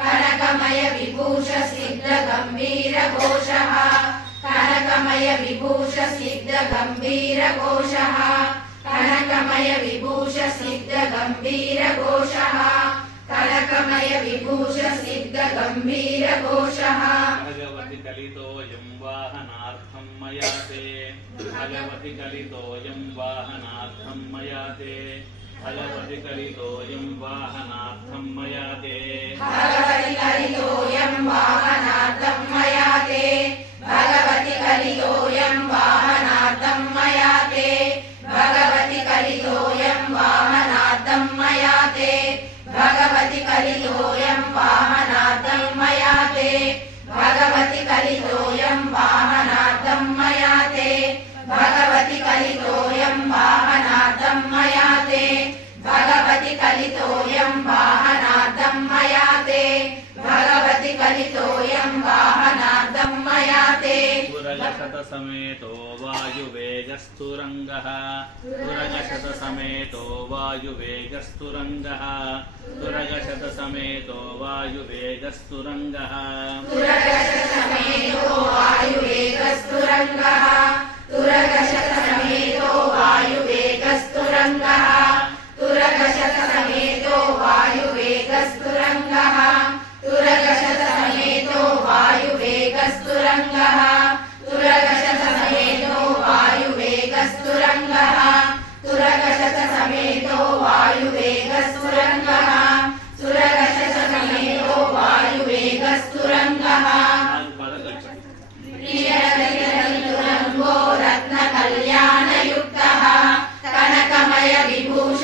కనకమయ విభూష సిద్ధ గంభీర ఘోష కనకమయ విభూష సిద్ధ గంభీర ఘోష కనకమయ విభూష సిద్ధ గంభీర ఘోష కనకమయ విభూష సిద్ధ గంభీర ఘోష భగవతి కలితోయం వాహనార్థం మయా భగవతి కలితోయం వాహనార్థం మయా ते भगवति कलितोऽयं वाहनार्थं मया ते भगवति कलितोऽयं वाहनार्थं मया ते भगवति कलितोऽयं वाहनार्थं मया ते भगवति कलितोऽयं वाहनार्थं मया ते भगवति कलितोऽयं वाहनार्थं मया ते भगवति कलितोऽयं वाहनार्थं कलितोऽयं वाहनार्थं मया ते भगवति कलितोऽयं वाहनार्थं मया ते सुरजशतसमेतो वायुवेगस्तुरङ्गः सुरजशतसमेतो वायुवेगस्तुरङ्गः सुरजशतसमेतो वायुवेगस्तुरङ्गः तुरगशतसमेतो वायुवेगस्तुरङ्गः तुरगशतसमेतो वायुवेगस्तुरङ्गः तुरगशतसमेतो वायुवेगस्तुरङ्गः तुरगशतसमेतो वायुवेगस्तुरङ्गः तुरगशतसमेतो वायुवेगस्तुरङ्गः तुरगशतसमेतो वायुवेगस्तुरङ्गः प्रियरतिरतितुरङ्गो रत्नकल्याणयुक्तः कनकमय विभूष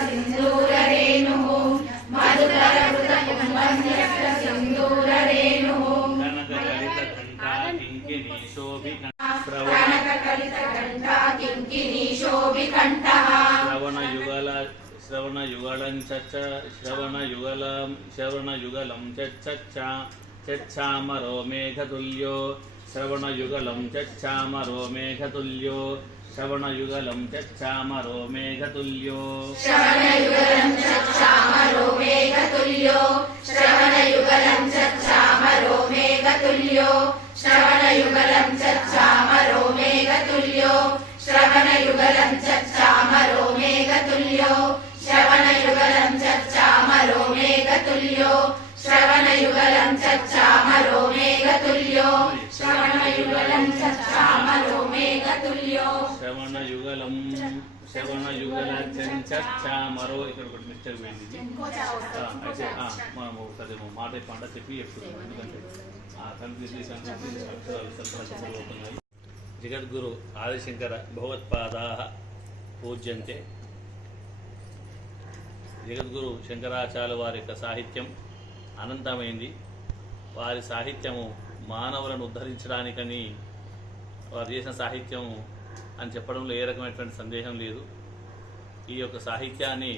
श्रवणयुगलं च च श्रवणयुगलं श्रवणयुगलं चच्चा चच्छामरो मेघतुल्यो श्रवणयुगलं चच्छामरो मेघतुल्यो श्रवणयुगलं चच्छामरो मेघतुल्यो श्रवणयुगलं चक्षामरो मेघतुल्यो श्रवणयुगलं चक्षामरो मेघतुल्यो श्रवणयुगलं चक्षामरो मेघतुल्यो श्रवणयुगलं चक्षामरो मेघतुल्यो श्रवणयुगलं श्रवणयुगलं चच्चामरो मेघतुल्यो श्रवणयुगलं चच्चामरो मेघतुल्यो శ్రవణ యుగలం శ్రవణ యుగల చర్చా మరో ఇక్కడ ఒకటి మిస్టేక్ పోయింది ఇది. ఆ, అయితే ఆ, మనం ఒకసారి మాట పంట చెప్పి చెప్తున్నాం ఎందుకంటే ఆ కన్ఫ్యూజ్ కన్ఫ్యూజ్ అక్షరాలు సత్సంగములు అవుతున్నాయి జగద్గురు ఆదిశంకర భగవత్పాదా పూజ్యంతే జగద్గురు శంకరాచార్య వారి యొక్క సాహిత్యం అనంతమైంది. వారి సాహిత్యము మానవులను ఉద్ధరించడానికని వారు చేసిన సాహిత్యం అని చెప్పడంలో ఏ రకమైనటువంటి సందేహం లేదు. ఈ యొక్క సాహిత్యాన్ని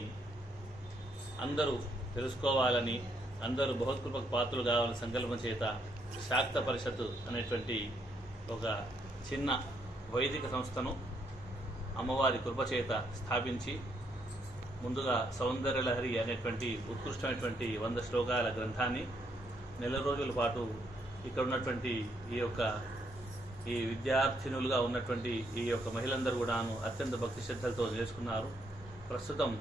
అందరూ తెలుసుకోవాలని అందరూ బహుత్కృపకు పాత్రలు కావాలని సంకల్పం చేత శాక్త పరిషత్ అనేటువంటి ఒక చిన్న వైదిక సంస్థను అమ్మవారి కృపచేత స్థాపించి ముందుగా సౌందర్యలహరి అనేటువంటి ఉత్కృష్టమైనటువంటి వంద శ్లోకాల గ్రంథాన్ని నెల రోజుల పాటు ఇక్కడ ఉన్నటువంటి ఈ యొక్క ఈ విద్యార్థినులుగా ఉన్నటువంటి ఈ యొక్క మహిళలందరూ కూడాను అత్యంత భక్తి శ్రద్ధలతో నేర్చుకున్నారు. ప్రస్తుతం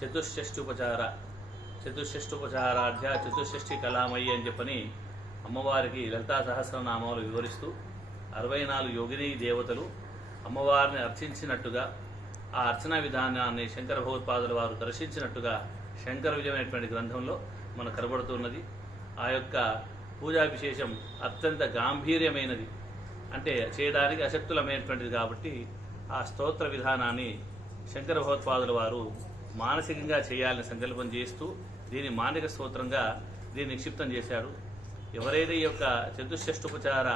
చతుషష్ఠోపచార చతుషష్ఠోపచారాధ్య చతుష్షష్ఠి కళామయ్యి అని చెప్పని అమ్మవారికి లలితా సహస్రనామాలు వివరిస్తూ అరవై నాలుగు యోగిని దేవతలు అమ్మవారిని అర్చించినట్టుగా ఆ అర్చనా విధానాన్ని శంకర భగవత్పాదుల వారు దర్శించినట్టుగా శంకర విజయమైనటువంటి గ్రంథంలో మనకు కనబడుతున్నది. ఆ యొక్క పూజా విశేషం అత్యంత గాంభీర్యమైనది. అంటే చేయడానికి అశక్తులమైనటువంటిది కాబట్టి ఆ స్తోత్ర విధానాన్ని శంకర భగవత్పాదుల వారు మానసికంగా చేయాలని సంకల్పం చేస్తూ దీని మానిక స్తోత్రంగా దీన్ని నిక్షిప్తం చేశాడు ఎవరైతే ఈ యొక్క చతుషష్ఠోపచార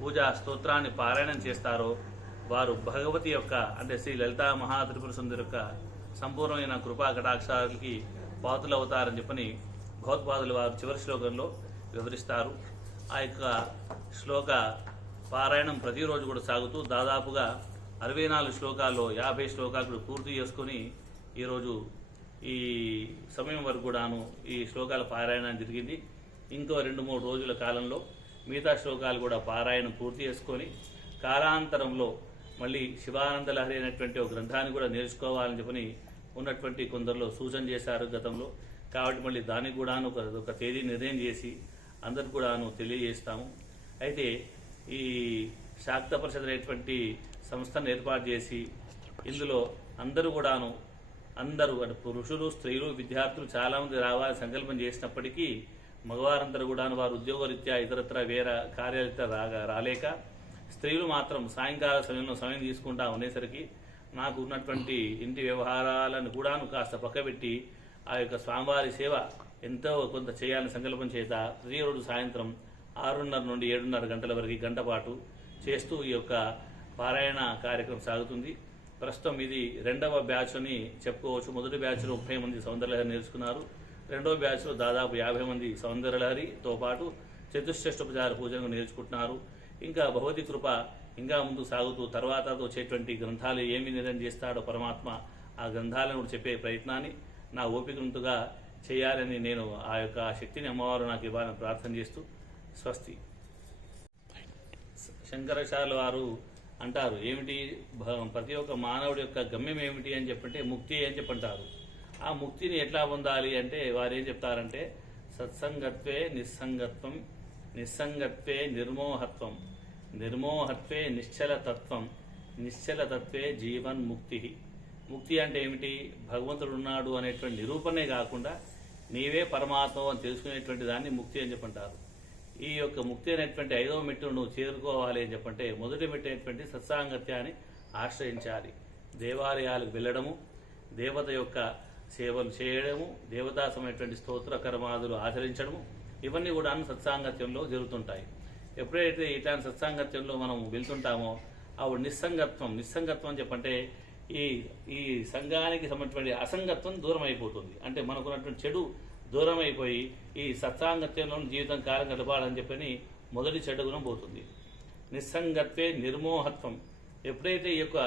పూజా స్తోత్రాన్ని పారాయణం చేస్తారో వారు భగవతి యొక్క అంటే శ్రీ లలితా మహాత్రిపుర సుందరి యొక్క సంపూర్ణమైన కృపా కటాక్షాలకి పాతులు అవుతారని చెప్పని భగవత్పాదులు వారు చివరి శ్లోకంలో వివరిస్తారు. ఆ యొక్క శ్లోక పారాయణం ప్రతిరోజు కూడా సాగుతూ దాదాపుగా అరవై నాలుగు శ్లోకాల్లో యాభై శ్లోకాలు కూడా పూర్తి చేసుకొని ఈరోజు ఈ సమయం వరకు కూడాను ఈ శ్లోకాల పారాయణం జరిగింది. ఇంకో రెండు మూడు రోజుల కాలంలో మిగతా శ్లోకాలు కూడా పారాయణం పూర్తి చేసుకొని కాలాంతరంలో మళ్ళీ శివానంద లహరి అనేటువంటి ఒక గ్రంథాన్ని కూడా నేర్చుకోవాలని చెప్పని ఉన్నటువంటి కొందరిలో సూచన చేశారు గతంలో. కాబట్టి మళ్ళీ దానికి కూడాను ఒక ఒక తేదీ నిర్ణయం చేసి అందరికి కూడాను తెలియజేస్తాము. అయితే ఈ శాక్త పరిషత్ అనేటువంటి సంస్థను ఏర్పాటు చేసి ఇందులో అందరూ కూడాను అందరూ అంటే పురుషులు స్త్రీలు విద్యార్థులు చాలామంది రావాలని సంకల్పం చేసినప్పటికీ మగవారందరూ కూడాను వారు ఉద్యోగరీత్యా ఇతరత్ర వేరే కార్యాలయ రాగా రాలేక స్త్రీలు మాత్రం సాయంకాల సమయంలో సమయం తీసుకుంటా ఉండేసరికి నాకు ఉన్నటువంటి ఇంటి వ్యవహారాలను కూడాను కాస్త పక్కబెట్టి ఆ యొక్క స్వామివారి సేవ ఎంతో కొంత చేయాలని సంకల్పం చేత ప్రతిరోజు సాయంత్రం ఆరున్నర నుండి ఏడున్నర గంటల వరకు గంట పాటు చేస్తూ ఈ యొక్క పారాయణ కార్యక్రమం సాగుతుంది. ప్రస్తుతం ఇది రెండవ బ్యాచ్ అని చెప్పుకోవచ్చు. మొదటి బ్యాచ్లో ముప్పై మంది సౌందర్యలహరి నేర్చుకున్నారు. రెండవ బ్యాచ్లో దాదాపు యాభై మంది సౌందర్యలహరితో పాటు చతుశ్రేష్టోపచార పూజను నేర్చుకుంటున్నారు. ఇంకా భగవతి కృప ఇంకా ముందు సాగుతూ తర్వాత వచ్చేటువంటి గ్రంథాలు ఏమి నిర్ణయం చేస్తాడో పరమాత్మ ఆ గ్రంథాలను చెప్పే ప్రయత్నాన్ని నా ఓపికంతుగా చేయాలని నేను ఆ యొక్క శక్తిని అమ్మవారు నాకు ఇవ్వాలని ప్రార్థన చేస్తూ స్వస్తి. శంకరాచార్యుల వారు అంటారు ఏమిటి ప్రతి ఒక్క మానవుడి యొక్క గమ్యం ఏమిటి అని చెప్పంటే ముక్తి అని చెప్పంటారు. ఆ ముక్తిని ఎట్లా పొందాలి అంటే వారు ఏం చెప్తారంటే సత్సంగత్వే నిస్సంగత్వం నిస్సంగత్వే నిర్మోహత్వం. నిర్మోహత్వే నిశ్చలతత్వం నిశ్చలతత్వే జీవన్ ముక్తి. ముక్తి అంటే ఏమిటి? భగవంతుడు ఉన్నాడు అనేటువంటి నిరూపణే కాకుండా నీవే పరమాత్మ అని తెలుసుకునేటువంటి దాన్ని ముక్తి అని చెప్పంటారు. ఈ యొక్క ముక్తి అనేటువంటి ఐదవ మెట్టును నువ్వు చేరుకోవాలి అని చెప్పంటే మొదటి మెట్టు అయినటువంటి సత్సాంగత్యాన్ని ఆశ్రయించాలి. దేవాలయాలకు వెళ్ళడము దేవత యొక్క సేవలు చేయడము దేవతాసమైనటువంటి స్తోత్ర కర్మాదులు ఆచరించడము ఇవన్నీ కూడా సత్సాంగత్యంలో జరుగుతుంటాయి. ఎప్పుడైతే ఇట్లాంటి సత్సాంగత్యంలో మనం వెళ్తుంటామో అప్పుడు నిస్సంగత్వం నిస్సంగత్వం అని చెప్పంటే ఈ ఈ సంఘానికి సంబంధించిన అసంగత్వం దూరం అయిపోతుంది అంటే మనకున్నటువంటి చెడు దూరం అయిపోయి ఈ సత్సాంగత్యంలో జీవితం కాలం గడపాలని చెప్పని మొదటి చెడు గుణం పోతుంది. నిస్సంగత్వే నిర్మోహత్వం. ఎప్పుడైతే ఈ యొక్క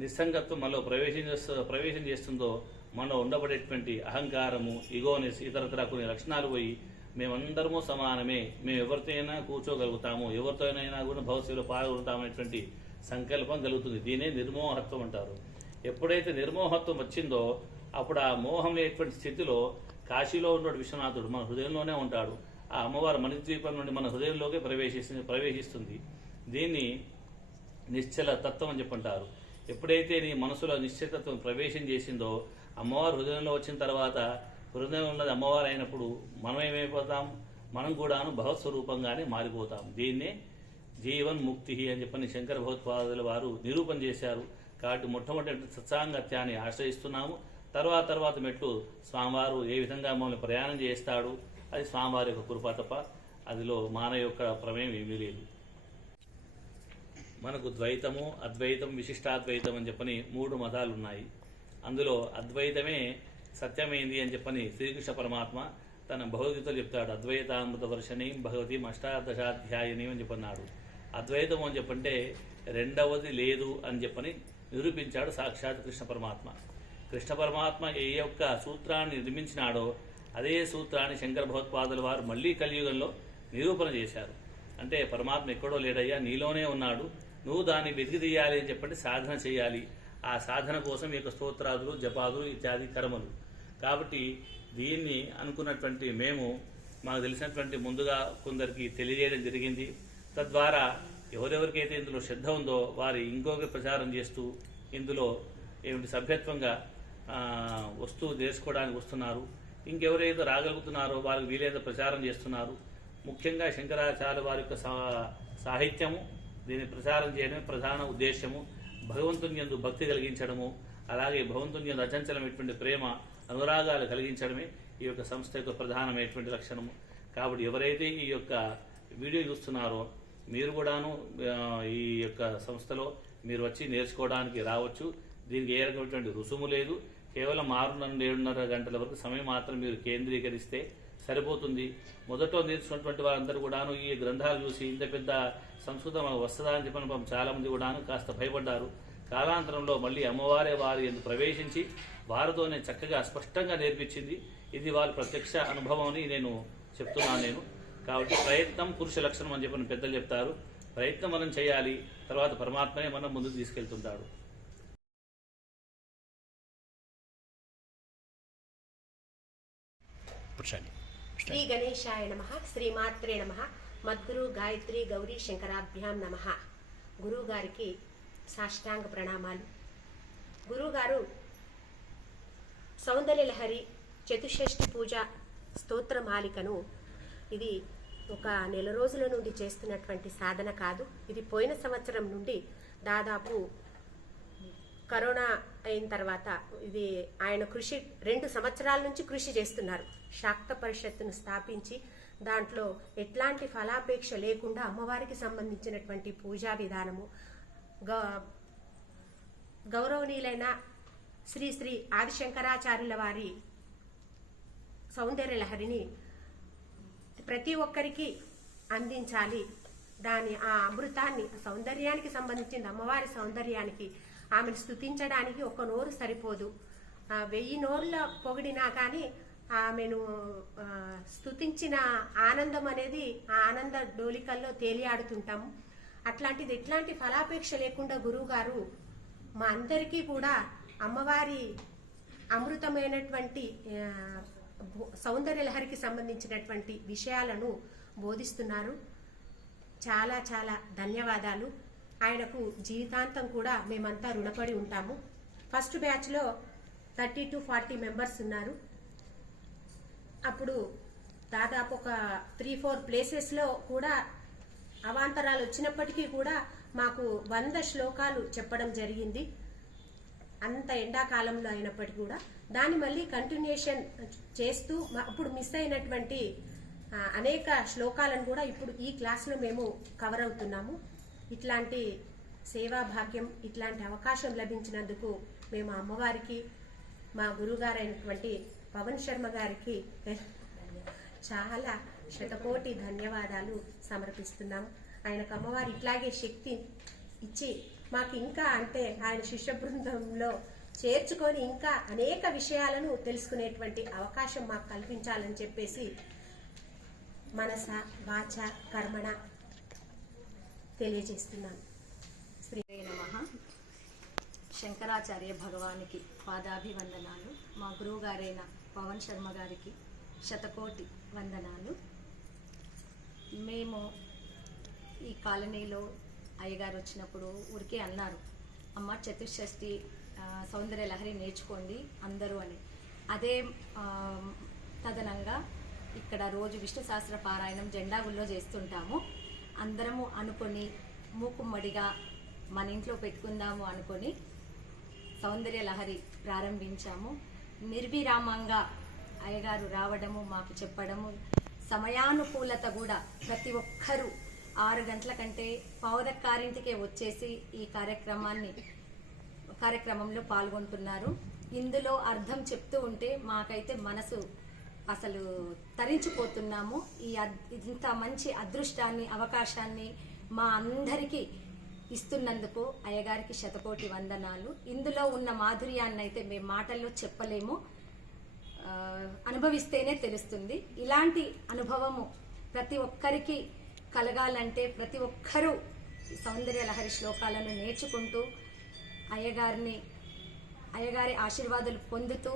నిస్సంగత్వం మనలో ప్రవేశం చేస్తూ ప్రవేశం చేస్తుందో మనలో ఉండబడేటువంటి అహంకారము ఇగోనెస్ ఇతరతర కొన్ని లక్షణాలు పోయి మేమందరము సమానమే. మేము ఎవరితో అయినా కూర్చోగలుగుతాము. ఎవరితో కూడా భవిష్యత్తులో పాల్గొంటామనేటువంటి సంకల్పం కలుగుతుంది. దీనే నిర్మోహత్వం అంటారు. ఎప్పుడైతే నిర్మోహత్వం వచ్చిందో అప్పుడు ఆ మోహం లేనటువంటి స్థితిలో కాశీలో ఉన్న విశ్వనాథుడు మన హృదయంలోనే ఉంటాడు. ఆ అమ్మవారు మణిద్వీపం నుండి మన హృదయంలోకి ప్రవేశిస్తుంది ప్రవేశిస్తుంది. దీన్ని నిశ్చల తత్వం అని చెప్పంటారు. ఎప్పుడైతే నీ మనసులో నిశ్చయతత్వం ప్రవేశం చేసిందో అమ్మవారు హృదయంలో వచ్చిన తర్వాత హృదయం ఉన్నది అమ్మవారు అయినప్పుడు మనం ఏమైపోతాం? మనం కూడాను భగవత్స్వరూపంగానే మారిపోతాం. దీన్నే జీవన్ ముక్తి అని చెప్పని శంకర భగవత్పాదుల వారు నిరూపణ చేశారు. కాబట్టి మొట్టమొదటి సత్సాంగత్యాన్ని ఆశ్రయిస్తున్నాము. తర్వాత తర్వాత మెట్లు స్వామివారు ఏ విధంగా మమ్మల్ని ప్రయాణం చేస్తాడు? అది స్వామివారి యొక్క కృప తప్ప అదిలో మానవ యొక్క ప్రమేయం ఏమీ లేదు. మనకు ద్వైతము అద్వైతం విశిష్టాద్వైతం అని చెప్పని మూడు మతాలు ఉన్నాయి అందులో అద్వైతమే సత్యమైంది అని చెప్పని శ్రీకృష్ణ పరమాత్మ తన భగవద్గీతలు చెప్తాడు. అద్వైతామృత వర్షణి భగవతి అష్టాదశాధ్యాయని అని చెప్పన్నాడు. అద్వైతం అని చెప్పంటే రెండవది లేదు అని చెప్పని నిరూపించాడు సాక్షాత్ కృష్ణ పరమాత్మ. కృష్ణ పరమాత్మ ఏ యొక్క సూత్రాన్ని నిర్మించినాడో అదే సూత్రాన్ని శంకర భగవత్పాదుల వారు మళ్ళీ కలియుగంలో నిరూపణ చేశారు. అంటే పరమాత్మ ఎక్కడో లేడయ్యా నీలోనే ఉన్నాడు. నువ్వు దాన్ని వెతికి తీయాలి అని చెప్పండి సాధన చేయాలి. ఆ సాధన కోసం ఈ యొక్క స్తోత్రాదులు జపాదులు ఇత్యాది కర్మలు కాబట్టి దీన్ని అనుకున్నటువంటి మేము మాకు తెలిసినటువంటి ముందుగా కొందరికి తెలియజేయడం జరిగింది. తద్వారా ఎవరెవరికైతే ఇందులో శ్రద్ధ ఉందో వారి ఇంకొక ప్రచారం చేస్తూ ఇందులో ఏమిటి సభ్యత్వంగా వస్తువు వస్తూ వస్తున్నారు. ఇంకెవరైతే రాగలుగుతున్నారో వారికి వీలైతే ప్రచారం చేస్తున్నారు. ముఖ్యంగా శంకరాచార్య వారి యొక్క సా- సాహిత్యము దీన్ని ప్రచారం చేయడమే ప్రధాన ఉద్దేశము భగవంతుని యందు భక్తి కలిగించడము అలాగే భగవంతుని ఎందు అచంచలమైనటువంటి ప్రేమ అనురాగాలు కలిగించడమే ఈ యొక్క సంస్థ యొక్క ప్రధానమైనటువంటి లక్షణము. కాబట్టి ఎవరైతే ఈ యొక్క వీడియో చూస్తున్నారో మీరు కూడాను ఈ యొక్క సంస్థలో మీరు వచ్చి నేర్చుకోవడానికి రావచ్చు. దీనికి ఏ రకమైనటువంటి రుసుము లేదు. కేవలం ఆరున్నర ఏడున్నర గంటల వరకు సమయం మాత్రం మీరు కేంద్రీకరిస్తే సరిపోతుంది. మొదట నేర్చుకున్నటువంటి వారందరూ కూడాను ఈ గ్రంథాలు చూసి ఇంత పెద్ద సంస్కృతం వస్తుందా అని చెప్పిన చాలామంది చాలా మంది కూడాను కాస్త భయపడ్డారు. కాలాంతరంలో మళ్ళీ అమ్మవారే వారి ఎందుకు ప్రవేశించి వారితోనే చక్కగా స్పష్టంగా నేర్పించింది. ఇది వారి ప్రత్యక్ష అనుభవం అని నేను చెప్తున్నాను నేను. కాబట్టి ప్రయత్నం పురుష లక్షణం అని చెప్పని పెద్దలు చెప్తారు. ప్రయత్నం మనం చేయాలి. తర్వాత పరమాత్మనే మనం ముందుకు తీసుకెళ్తుంటాడు. శ్రీ గణేశాయ నమ శ్రీమాత్రే నమ మద్గురు గాయత్రి గౌరీ శంకరాభ్యాం నమ. గురువు గారికి సాష్టాంగ ప్రణామాలు. గురువుగారు సౌందర్యలహరి చతుషష్ఠి పూజ స్తోత్రమాలికను ఇది ఒక నెల రోజుల నుండి చేస్తున్నటువంటి సాధన కాదు. ఇది పోయిన సంవత్సరం నుండి దాదాపు కరోనా అయిన తర్వాత ఇది ఆయన కృషి రెండు సంవత్సరాల నుంచి కృషి చేస్తున్నారు. శాక్త పరిషత్తును స్థాపించి దాంట్లో ఎట్లాంటి ఫలాపేక్ష లేకుండా అమ్మవారికి సంబంధించినటువంటి పూజా విధానము గ- గౌరవనీయులైన శ్రీ శ్రీ ఆదిశంకరాచార్యుల వారి సౌందర్య లహరిని ప్రతి ఒక్కరికి అందించాలి. దాని ఆ అమృతాన్ని సౌందర్యానికి సంబంధించింది అమ్మవారి సౌందర్యానికి ఆమెను స్తుతించడానికి ఒక నోరు సరిపోదు. ఆ వెయ్యి నోర్ల పొగిడినా కానీ ఆమెను స్థుతించిన స్తుతించిన ఆనందం అనేది ఆ ఆనంద డోలికల్లో తేలియాడుతుంటాము అట్లాంటిది ఎట్లాంటి ఫలాపేక్ష లేకుండా గురువుగారు మా అందరికీ కూడా అమ్మవారి అమృతమైనటువంటి సౌందర్య లహరికి సంబంధించినటువంటి విషయాలను బోధిస్తున్నారు. చాలా చాలా ధన్యవాదాలు. ఆయనకు జీవితాంతం కూడా మేమంతా రుణపడి ఉంటాము. ఫస్ట్ బ్యాచ్లో థర్టీ టు ఫార్టీ మెంబర్స్ ఉన్నారు. అప్పుడు దాదాపు ఒక త్రీ ఫోర్ ప్లేసెస్లో కూడా అవాంతరాలు వచ్చినప్పటికీ కూడా మాకు వంద శ్లోకాలు చెప్పడం జరిగింది. అంత ఎండాకాలంలో అయినప్పటికీ కూడా దాన్ని మళ్ళీ కంటిన్యూషన్ చేస్తూ అప్పుడు మిస్ అయినటువంటి అనేక శ్లోకాలను కూడా ఇప్పుడు ఈ క్లాస్లో మేము కవర్ అవుతున్నాము. ఇట్లాంటి సేవా భాగ్యం ఇట్లాంటి అవకాశం లభించినందుకు మేము అమ్మవారికి మా గురుగారైనటువంటి పవన్ శర్మ గారికి చాలా శతకోటి ధన్యవాదాలు సమర్పిస్తున్నాము ఆయనకు అమ్మవారు ఇట్లాగే శక్తి ఇచ్చి మాకు ఇంకా అంటే ఆయన శిష్య బృందంలో చేర్చుకొని ఇంకా అనేక విషయాలను తెలుసుకునేటువంటి అవకాశం మాకు కల్పించాలని చెప్పేసి మనస వాచ కర్మణ తెలియజేస్తున్నాను. శ్రీ నమ. శంకరాచార్య భగవానికి పాదాభివందనాలు. మా గురువు గారైన పవన్ శర్మ గారికి శతకోటి వందనాలు. మేము ఈ కాలనీలో అయ్యగారు వచ్చినప్పుడు ఊరికే అన్నారు అమ్మ చతుషష్ఠి సౌందర్య లహరి నేర్చుకోండి అందరూ అని. అదే తదనంగా ఇక్కడ రోజు విష్ణు సహస్ర పారాయణం జెండాగుల్లో చేస్తుంటాము. అందరము అనుకొని మూకుమ్మడిగా మన ఇంట్లో పెట్టుకుందాము అనుకొని సౌందర్య లహరి ప్రారంభించాము. నిర్విరామంగా అయ్యగారు రావడము మాకు చెప్పడము సమయానుకూలత కూడా ప్రతి ఒక్కరూ ఆరు గంటల కంటే పావుదక్కారింటికే వచ్చేసి ఈ కార్యక్రమాన్ని కార్యక్రమంలో పాల్గొంటున్నారు. ఇందులో అర్థం చెప్తూ ఉంటే మాకైతే మనసు అసలు తరించిపోతున్నాము. ఈ అద్- ఇంత మంచి అదృష్టాన్ని అవకాశాన్ని మా అందరికీ ఇస్తున్నందుకు అయ్యగారికి శతకోటి వందనాలు. ఇందులో ఉన్న మాధుర్యాన్ని అయితే మేము మాటల్లో చెప్పలేము. అనుభవిస్తేనే తెలుస్తుంది. ఇలాంటి అనుభవము ప్రతి ఒక్కరికి కలగాలంటే ప్రతి ఒక్కరూ సౌందర్య లహరి శ్లోకాలను నేర్చుకుంటూ అయ్యగారిని అయ్యగారి ఆశీర్వాదాలు పొందుతూ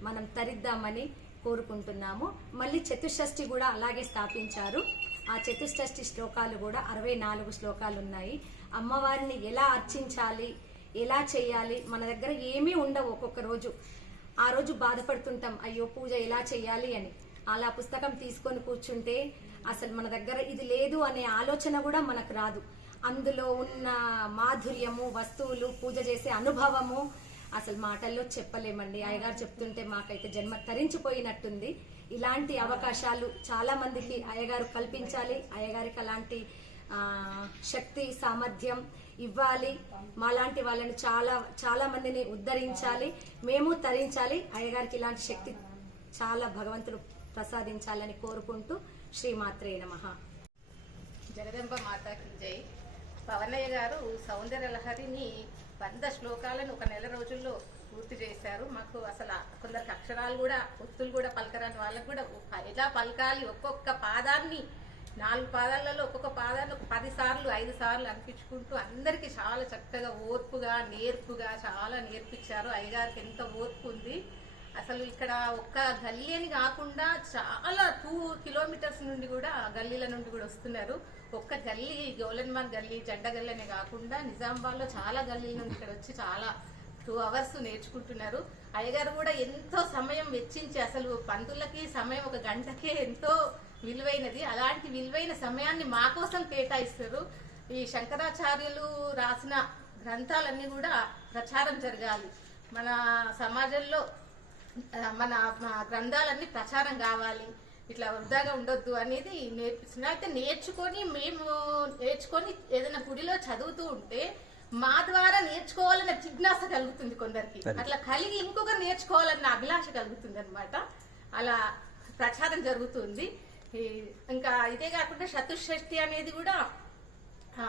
మనం తరిద్దామని కోరుకుంటున్నాము. మళ్ళీ చతుషష్ఠి కూడా అలాగే స్థాపించారు. ఆ చతుషష్ఠి శ్లోకాలు కూడా అరవై నాలుగు శ్లోకాలు ఉన్నాయి. అమ్మవారిని ఎలా అర్చించాలి ఎలా చేయాలి మన దగ్గర ఏమీ ఉండవు ఒక్కొక్క రోజు. ఆ రోజు బాధపడుతుంటాం అయ్యో పూజ ఎలా చేయాలి అని. అలా పుస్తకం తీసుకొని కూర్చుంటే అసలు మన దగ్గర ఇది లేదు అనే ఆలోచన కూడా మనకు రాదు. అందులో ఉన్న మాధుర్యము వస్తువులు పూజ చేసే అనుభవము అసలు మాటల్లో చెప్పలేమండి. అయ్యగారు చెప్తుంటే మాకైతే జన్మ తరించిపోయినట్టుంది. ఇలాంటి అవకాశాలు చాలా మందికి అయ్యగారు కల్పించాలి. అయ్యగారికి అలాంటి శక్తి సామర్థ్యం ఇవ్వాలి. మాలాంటి వాళ్ళని చాలా చాలా మందిని ఉద్ధరించాలి. మేము తరించాలి. అయ్యగారికి ఇలాంటి శక్తి చాలా భగవంతుడు ప్రసాదించాలని కోరుకుంటూ శ్రీమాత్రే నమ. జగదంబ మాతాకి జై. పవనయ్య గారు సౌందర్య లహరిని వంద శ్లోకాలను ఒక నెల రోజుల్లో పూర్తి చేశారు. మాకు అసలు కొందరికి అక్షరాలు కూడా ఒత్తులు కూడా పలకరాని వాళ్ళకు కూడా ఒక- ఎలా పలకాలి? ఒక్కొక్క పాదాన్ని నాలుగు పాదాలలో ఒక్కొక్క పాదాన్ని పది సార్లు ఐదు సార్లు అనిపించుకుంటూ అందరికీ చాలా చక్కగా ఓర్పుగా నేర్పుగా చాలా నేర్పించారు. అయ్యగారికి ఎంత ఓర్పు ఉంది. అసలు ఇక్కడ ఒక్క గల్లీ అని కాకుండా చాలా టూ కిలోమీటర్స్ నుండి కూడా గల్లీల నుండి కూడా వస్తున్నారు. ఒక్క గల్లీ గోలన్మాన్ గల్లీ జెండ గల్లీ అనే కాకుండా నిజామాబాద్లో చాలా గల్లీల నుండి ఇక్కడ వచ్చి చాలా టూ అవర్స్ నేర్చుకుంటున్నారు. అయ్యగారు కూడా ఎంతో సమయం వెచ్చించి అసలు పంతులకి సమయం ఒక గంటకే ఎంతో విలువైనది. అలాంటి విలువైన సమయాన్ని మా కోసం కేటాయిస్తారు. ఈ శంకరాచార్యులు రాసిన గ్రంథాలన్నీ కూడా ప్రచారం జరగాలి. మన సమాజంలో మన గ్రంథాలన్నీ ప్రచారం కావాలి. ఇట్లా వృధాగా ఉండొద్దు అనేది నేర్పిస్తున్నారు అయితే నేర్చుకొని మేము నేర్చుకొని ఏదైనా గుడిలో చదువుతూ ఉంటే మా ద్వారా నేర్చుకోవాలన్న జిజ్ఞాస కలుగుతుంది కొందరికి. అట్లా కలిగి ఇంకొకరు నేర్చుకోవాలన్న అభిలాష కలుగుతుంది అనమాట అలా ప్రచారం జరుగుతుంది. ఇంకా ఇదే కాకుండా చతుషష్ఠి అనేది కూడా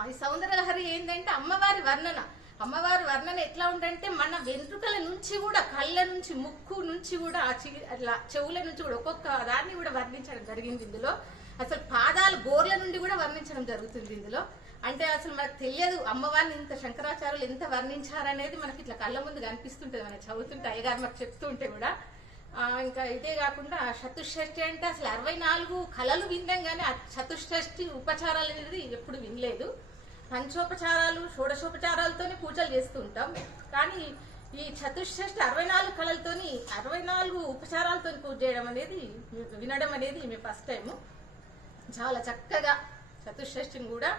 ఈ సౌందర్యలహరి ఏంటంటే అమ్మవారి వర్ణన. అమ్మవారి వర్ణన ఎట్లా ఉందంటే మన వెంట్రుకల నుంచి కూడా కళ్ళ నుంచి ముక్కు నుంచి కూడా ఆ చి- అట్లా చెవుల నుంచి కూడా ఒక్కొక్క దాన్ని కూడా వర్ణించడం జరిగింది ఇందులో. అసలు పాదాలు గోర్ల నుండి కూడా వర్ణించడం జరుగుతుంది ఇందులో. అంటే అసలు మనకు తెలియదు అమ్మవారిని ఇంత శంకరాచార్యులు ఎంత వర్ణించారనేది మనకి ఇట్లా కళ్ళ ముందు కనిపిస్తుంటుంది మనం చదువుతుంటే అయ్యగారు మాకు చెప్తుంటే కూడా. ఇంకా ఇదే కాకుండా చతుష్షష్ఠి అంటే అసలు అరవై నాలుగు కళలు విన్నాం కానీ ఆ చతుషష్ఠి ఉపచారాలు అనేది ఎప్పుడు వినలేదు. పంచోపచారాలు షోడశోపచారాలతోనే పూజలు చేస్తూ ఉంటాం కానీ ఈ చతుషష్ఠి అరవై నాలుగు కళలతోని అరవై నాలుగు ఉపచారాలతో పూజ చేయడం అనేది వినడం అనేది మేము ఫస్ట్ టైము. చాలా చక్కగా చతుషష్ఠిని కూడా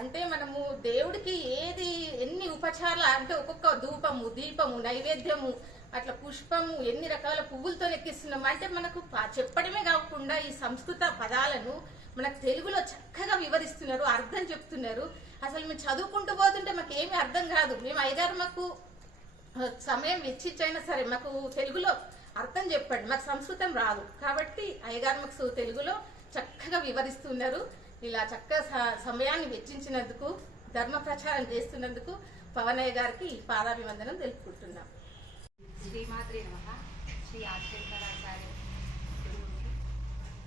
అంటే మనము దేవుడికి ఏది ఎన్ని ఉపచారాలు అంటే ఒక్కొక్క ధూపము దీపము నైవేద్యము అట్లా పుష్పము ఎన్ని రకాల పువ్వులతో ఎక్కిస్తున్నాము అంటే మనకు చెప్పడమే కాకుండా ఈ సంస్కృత పదాలను మనకు తెలుగులో చక్కగా వివరిస్తున్నారు అర్థం చెప్తున్నారు. అసలు మేము చదువుకుంటూ పోతుంటే మాకు ఏమీ అర్థం కాదు. మేము అయ్యగారు మాకు సమయం వెచ్చిచ్చైనా సరే మాకు తెలుగులో అర్థం చెప్పండి. మాకు సంస్కృతం రాదు. కాబట్టి అయ్యగారు మాకు తెలుగులో చక్కగా వివరిస్తున్నారు. ఇలా చక్కగా సమయాన్ని వెచ్చించినందుకు ధర్మ ప్రచారం చేస్తున్నందుకు పవనయ్య గారికి పాదాభివందనం తెలుపుకుంటున్నాం. శ్రీమాత్రి నమ. శ్రీ ఆదిశంకరాచార్య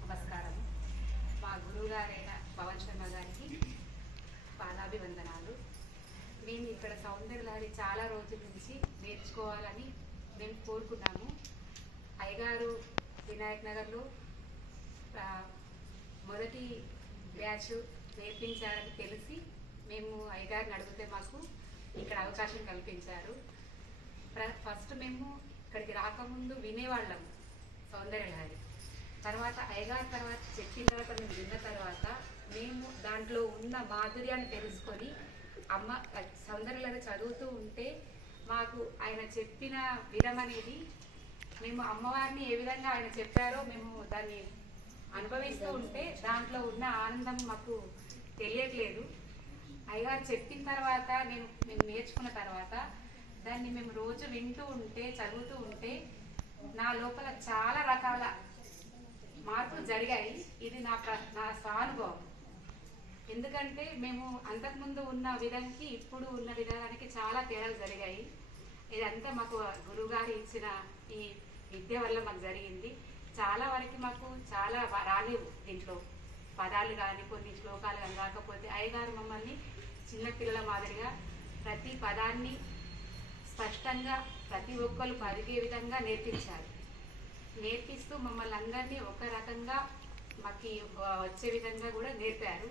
నమస్కారం. మా గురువుగారైన పవన్ శర్మ గారికి పాదాభివందనాలు మేము ఇక్కడ సౌందర్యలహరి చాలా రోజుల నుంచి నేర్చుకోవాలని మేము కోరుకున్నాము. అయ్యగారు వినాయక్ నగర్లో మొదటి బ్యాచ్ నేర్పించారని తెలిసి మేము అయ్యగారిని అడిగితే మాకు ఇక్కడ అవకాశం కల్పించారు. ఫస్ట్ మేము ఇక్కడికి రాకముందు వినేవాళ్ళం సౌందర్యలహరి తర్వాత అయ్యగారి తర్వాత చెప్పిన తర్వాత మేము విన్న తర్వాత మేము దాంట్లో ఉన్న మాధుర్యాన్ని తెలుసుకొని అమ్మ సౌందర్యలహరి చదువుతూ ఉంటే మాకు ఆయన చెప్పిన విధం అనేది మేము అమ్మవారిని ఏ విధంగా ఆయన చెప్పారో మేము దాన్ని అనుభవిస్తూ ఉంటే దాంట్లో ఉన్న ఆనందం మాకు తెలియట్లేదు. అయ్యగారు చెప్పిన తర్వాత నేను మేము నేర్చుకున్న తర్వాత దాన్ని మేము రోజు వింటూ ఉంటే చదువుతూ ఉంటే నా లోపల చాలా రకాల మార్పులు జరిగాయి. ఇది నా ప్ర నా స్వానుభవం ఎందుకంటే మేము అంతకుముందు ఉన్న విధానికి ఇప్పుడు ఉన్న విధానానికి చాలా తేడాలు జరిగాయి. ఇదంతా మాకు గురువుగారు ఇచ్చిన ఈ విద్య వల్ల మాకు జరిగింది. చాలా వరకు మాకు చాలా రాలేవు దీంట్లో. పదాలు కానీ కొన్ని శ్లోకాలు కానీ రాకపోతే అయ్యగారు మమ్మల్ని చిన్నపిల్లల మాదిరిగా ప్రతి పదాన్ని స్పష్టంగా ప్రతి ఒక్కరు పదిగే విధంగా నేర్పించారు. నేర్పిస్తూ మమ్మల్ని అందరినీ ఒక రకంగా మాకు వచ్చే విధంగా కూడా నేర్పారు.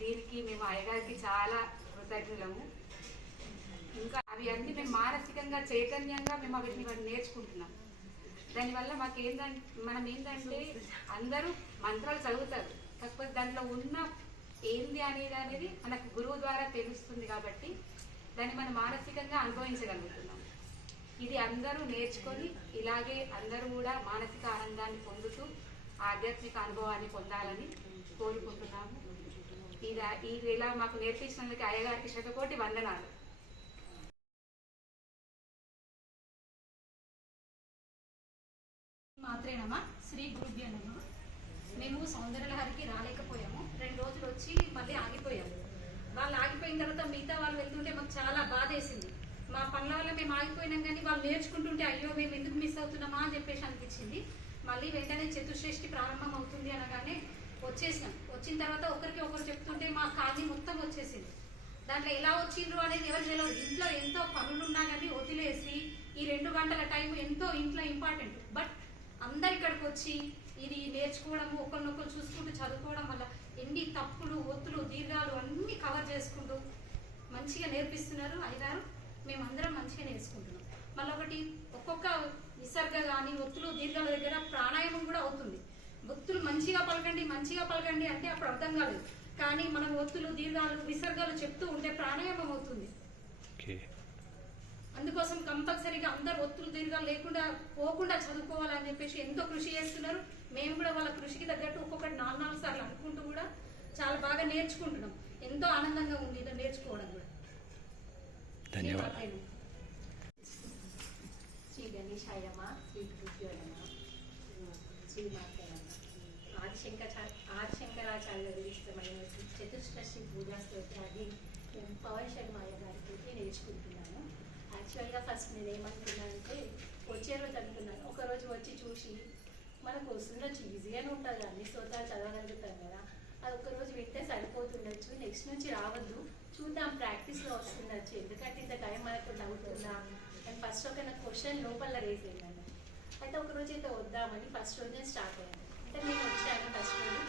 దీనికి మేము అయ్యగారికి చాలా కృతజ్ఞులము. ఇంకా అవి అన్ని మేము మానసికంగా చైతన్యంగా మేము అవి నేర్చుకుంటున్నాం. దానివల్ల మాకు ఏంటంటే మనం ఏంటంటే అందరూ మంత్రాలు చదువుతారు. కాకపోతే దాంట్లో ఉన్న ఏంది అనేది అనేది మనకు గురువు ద్వారా తెలుస్తుంది కాబట్టి దాన్ని మనం మానసికంగా అనుభవించగలుగుతున్నాం. ఇది అందరూ నేర్చుకొని ఇలాగే అందరూ కూడా మానసిక ఆనందాన్ని పొందుతూ ఆధ్యాత్మిక అనుభవాన్ని పొందాలని కోరుకుంటున్నాము. ఇది ఇది ఇలా మాకు నేర్పించినందుకు అయ్యగారికి శతకోటి వందనాలు. మాత్రేనమ్మా శ్రీ గురుభ్యో మేము సౌందర్యలహరికి రాలేకపోయాము. రెండు రోజులు వచ్చి మళ్ళీ ఆగిపోయాము. వాళ్ళు ఆగిపోయిన తర్వాత మిగతా వాళ్ళు వెళ్తుంటే మాకు చాలా బాధ వేసింది మా పనుల వల్ల మేము ఆగిపోయినాం కానీ వాళ్ళు నేర్చుకుంటుంటే అయ్యో మేము ఎందుకు మిస్ అవుతున్నామా? అని చెప్పేసి అనిపించింది. మళ్ళీ వెంటనే చతుశ్రేష్ఠి ప్రారంభం అవుతుంది అనగానే వచ్చేసినాం. వచ్చిన తర్వాత ఒకరికి ఒకరు చెప్తుంటే మా కాలనీ మొత్తం వచ్చేసింది. దాంట్లో ఎలా వచ్చిండ్రు అనేది ఎవరు తెలియదు ఇంట్లో ఎంతో పనులున్నా కానీ వదిలేసి ఈ రెండు గంటల టైం ఎంతో ఇంట్లో ఇంపార్టెంట్. బట్ అందరు ఇక్కడికి వచ్చి ఇది నేర్చుకోవడము ఒకరినొకరు చూసుకుంటూ చదువుకోవడం వల్ల ఎన్ని తప్పులు ఒత్తులు దీర్ఘాలు అన్నీ కవర్ చేసుకుంటూ మంచిగా నేర్పిస్తున్నారు. అయ్యగారు మేమందరం మంచిగా నేర్చుకుంటున్నాం. మళ్ళీ ఒకటి ఒక్కొక్క విసర్గ కానీ ఒత్తులు దీర్ఘాల దగ్గర ప్రాణాయామం కూడా అవుతుంది. ఒత్తులు మంచిగా పలకండి మంచిగా పలకండి అంటే అప్పుడు అర్థం కాలేదు కానీ మనం ఒత్తులు దీర్ఘాలు విసర్గాలు చెప్తూ ఉంటే ప్రాణాయామం అవుతుంది. అందుకోసం కంపల్సరీగా అందరు ఒత్తులు దీర్ఘాలు లేకుండా పోకుండా చదువుకోవాలని చెప్పేసి ఎంతో కృషి చేస్తున్నారు. మేము కూడా వాళ్ళ కృషికి తగ్గట్టు ఒక్కొక్కటి నాలుగు నాలుగు సార్లు అనుకుంటూ కూడా చాలా బాగా నేర్చుకుంటున్నాం. ఎంతో ఆనందంగా ఉంది ఇది నేర్చుకోవడం కూడా. ధన్యవాదాలు. శ్రీ శ్రీ శ్రీ ఆదిశంకర ఆదిశంకరాచార్య ఇష్టమైన చతుష్షష్ఠి పూజా స్తోత్రాన్ని నేను పవన్ శర్మ గారికి నేర్చుకుంటున్నాను. యాక్చువల్గా ఫస్ట్ నేను ఏమనుకున్నానంటే వచ్చే రోజు అనుకున్నాను ఒక రోజు వచ్చి చూసి మనకు వస్తుండొచ్చు ఈజీగానే ఉంటుంది అన్ని స్తోత్రాలు చదవగలుగుతాం కదా. అది ఒక రోజు వింటే సరిపోతుండొచ్చు నెక్స్ట్ నుంచి రావద్దు. చూద్దాం ప్రాక్టీస్లో వస్తుండొచ్చు. ఎందుకంటే ఇంత టైం మనకు తగ్గుతుందా ఉందా? అండ్ ఫస్ట్ ఒక క్వశ్చన్ లోపల రేజ్ అయిందండి అయితే ఒక రోజు అయితే వద్దామని ఫస్ట్ రోజు నేను స్టార్ట్ అయ్యాను. అంటే నేను వచ్చాను ఫస్ట్ రోజు.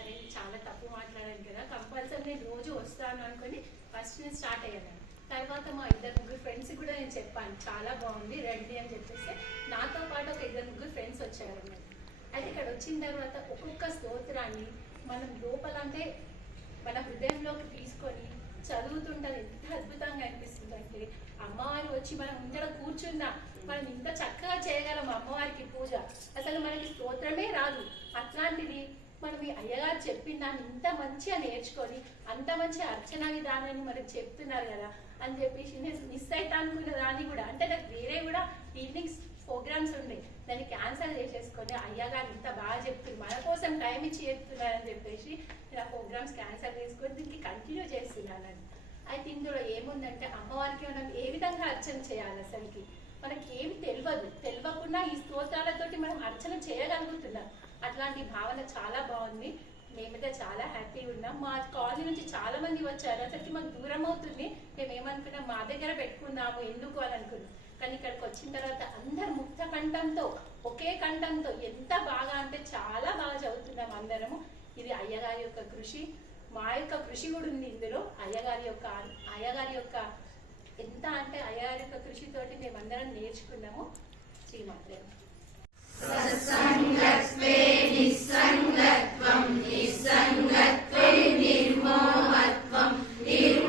అరే నేను చాలా తప్పు మాట్లాడాను కదా. కంపల్సరీ నేను రోజు వస్తాను అనుకొని ఫస్ట్ నేను స్టార్ట్ అయ్యాను. తర్వాత మా ఇద్దరు ముగ్గురు ఫ్రెండ్స్ కూడా నేను చెప్పాను. చాలా బాగుంది రండి అని చెప్పేసి నాతో పాటు ఒక ఇద్దరు ముగ్గురు ఫ్రెండ్స్ వచ్చారు అన్నమాట. అయితే ఇక్కడ వచ్చిన తర్వాత ఒక్కొక్క స్తోత్రాన్ని మనం లోపల మన హృదయంలోకి తీసుకొని చదువుతుంటే ఎంత అద్భుతంగా అనిపిస్తుంది అంటే అమ్మవారు వచ్చి మనం ముందర కూర్చున్నా మనం ఇంత చక్కగా చేయగలం అమ్మవారికి పూజ. అసలు మనకి స్తోత్రమే రాదు. అట్లాంటిది మనం ఈ అయ్యగారు చెప్పిన దాన్ని ఇంత మంచిగా నేర్చుకొని అంత మంచి అర్చన విధానాన్ని మనకు చెప్తున్నారు కదా అని చెప్పేసి నేను మిస్ అవుతాను అనుకున్న దాన్ని కూడా. అంటే నాకు వేరే కూడా ఈవినింగ్స్ ప్రోగ్రామ్స్ ఉన్నాయి దాన్ని క్యాన్సల్ చేసేసుకొని అయ్యగారు ఇంత బాగా చెప్తుంది మన కోసం టైం ఇచ్చి చెప్తున్నారని చెప్పేసి నేను ఆ ప్రోగ్రామ్స్ క్యాన్సల్ చేసుకొని దీనికి కంటిన్యూ చేస్తున్నాను అయితే ఇందులో ఏముందంటే అమ్మవారికి మనం ఏ విధంగా అర్చన చేయాలి అసలుకి? మనకి ఏమి తెలియదు తెలియకుండా ఈ స్తోత్రాలతోటి మనం అర్చన చేయగలుగుతున్నాం. అట్లాంటి భావన చాలా బాగుంది. మేమైతే చాలా హ్యాపీగా ఉన్నాం. మా కాలనీ నుంచి చాలా మంది వచ్చారు. అసలుకి మాకు దూరం అవుతుంది. మేము ఏమనుకున్నాం మా దగ్గర పెట్టుకుందాము ఎందుకు అని అనుకున్నాం. కానీ ఇక్కడికి వచ్చిన తర్వాత అందరు ముక్త కంఠంతో ఒకే కంఠంతో ఎంత బాగా అంటే చాలా బాగా చదువుతున్నాం అందరము. ఇది అయ్యగారి యొక్క కృషి. మా యొక్క కృషి కూడా ఉంది ఇందులో. అయ్యగారి యొక్క అయ్యగారి యొక్క ఎంత అంటే అయ్యగారి యొక్క కృషితోటి మేమందరం నేర్చుకున్నాము. శ్రీమాత్రే సత్సంగత్వే నిస్సంగత్వం నిర్మోహత్వం నిర్మోహత్వే